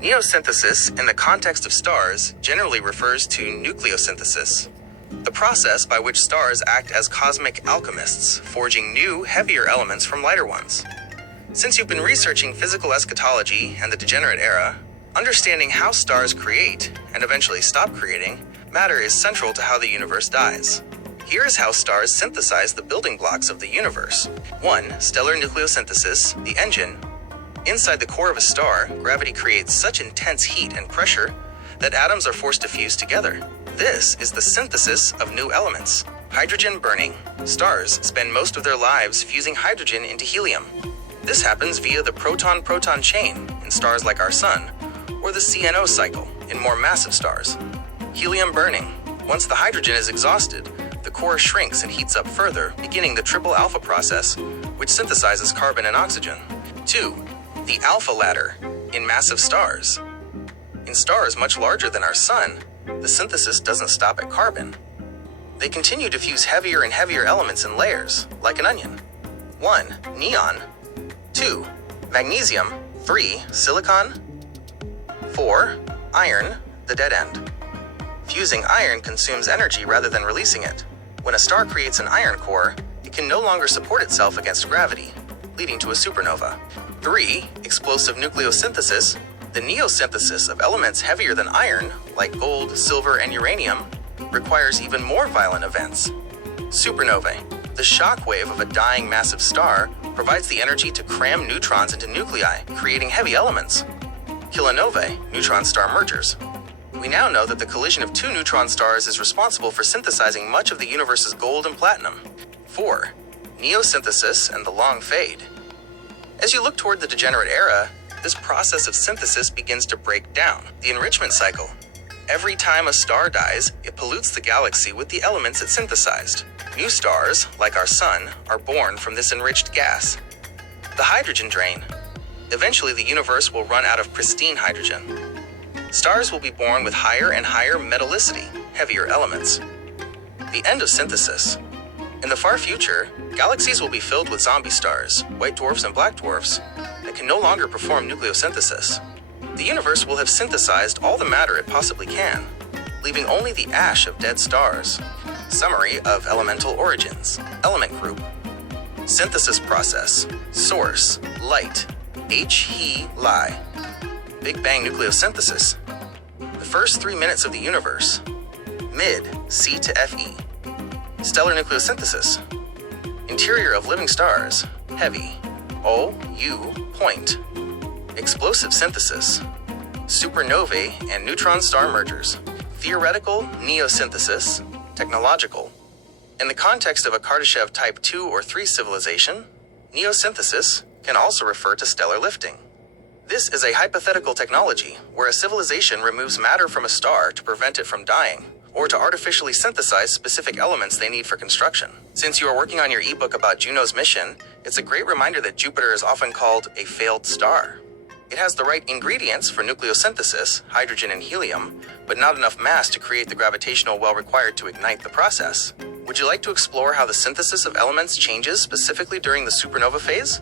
Neosynthesis, in the context of stars, generally refers to nucleosynthesis, the process by which stars act as cosmic alchemists, forging new, heavier elements from lighter ones. Since you've been researching physical eschatology and the degenerate era, understanding how stars create, and eventually stop creating, matter is central to how the universe dies. Here is how stars synthesize the building blocks of the universe. 1. Stellar nucleosynthesis, the engine. Inside the core of a star, gravity creates such intense heat and pressure that atoms are forced to fuse together. This is the synthesis of new elements. Hydrogen burning. Stars spend most of their lives fusing hydrogen into helium. This happens via the proton-proton chain in stars like our Sun, or the CNO cycle in more massive stars. Helium burning. Once the hydrogen is exhausted, the core shrinks and heats up further, beginning the triple alpha process, which synthesizes carbon and oxygen. 2. The alpha ladder in massive stars. In stars much larger than our Sun, the synthesis doesn't stop at carbon. They continue to fuse heavier and heavier elements in layers, like an onion. 1. Neon. 2. Magnesium. 3. Silicon. 4. Iron, the dead end. Fusing iron consumes energy rather than releasing it. When a star creates an iron core, it can no longer support itself against gravity, leading to a supernova. 3. Explosive nucleosynthesis. The neosynthesis of elements heavier than iron, like gold, silver, and uranium, requires even more violent events. Supernovae. The shock wave of a dying massive star provides the energy to cram neutrons into nuclei, creating heavy elements. Kilonovae, neutron-star mergers. We now know that the collision of two neutron stars is responsible for synthesizing much of the universe's gold and platinum. 4. Neosynthesis and the long fade. As you look toward the degenerate era, this process of synthesis begins to break down. The enrichment cycle. Every time a star dies, it pollutes the galaxy with the elements it synthesized. New stars, like our Sun, are born from this enriched gas. The hydrogen drain. Eventually, the universe will run out of pristine hydrogen. Stars will be born with higher and higher metallicity, heavier elements. The end of synthesis. In the far future, galaxies will be filled with zombie stars, white dwarfs and black dwarfs, that can no longer perform nucleosynthesis. The universe will have synthesized all the matter it possibly can, leaving only the ash of dead stars. Summary of elemental origins. Element group. Synthesis process. Source. Light. He, Li. Big Bang nucleosynthesis. The first 3 minutes of the universe. Mid, C to Fe. Stellar nucleosynthesis. Interior of living stars. Heavy. O, U, point. Explosive synthesis. Supernovae and neutron star mergers. Theoretical neosynthesis. Technological. In the context of a Kardashev type 2 or 3 civilization, neosynthesis can also refer to stellar lifting. This is a hypothetical technology where a civilization removes matter from a star to prevent it from dying, or to artificially synthesize specific elements they need for construction. Since you are working on your ebook about Juno's mission, it's a great reminder that Jupiter is often called a failed star. It has the right ingredients for nucleosynthesis, hydrogen and helium, but not enough mass to create the gravitational well required to ignite the process. Would you like to explore how the synthesis of elements changes specifically during the supernova phase?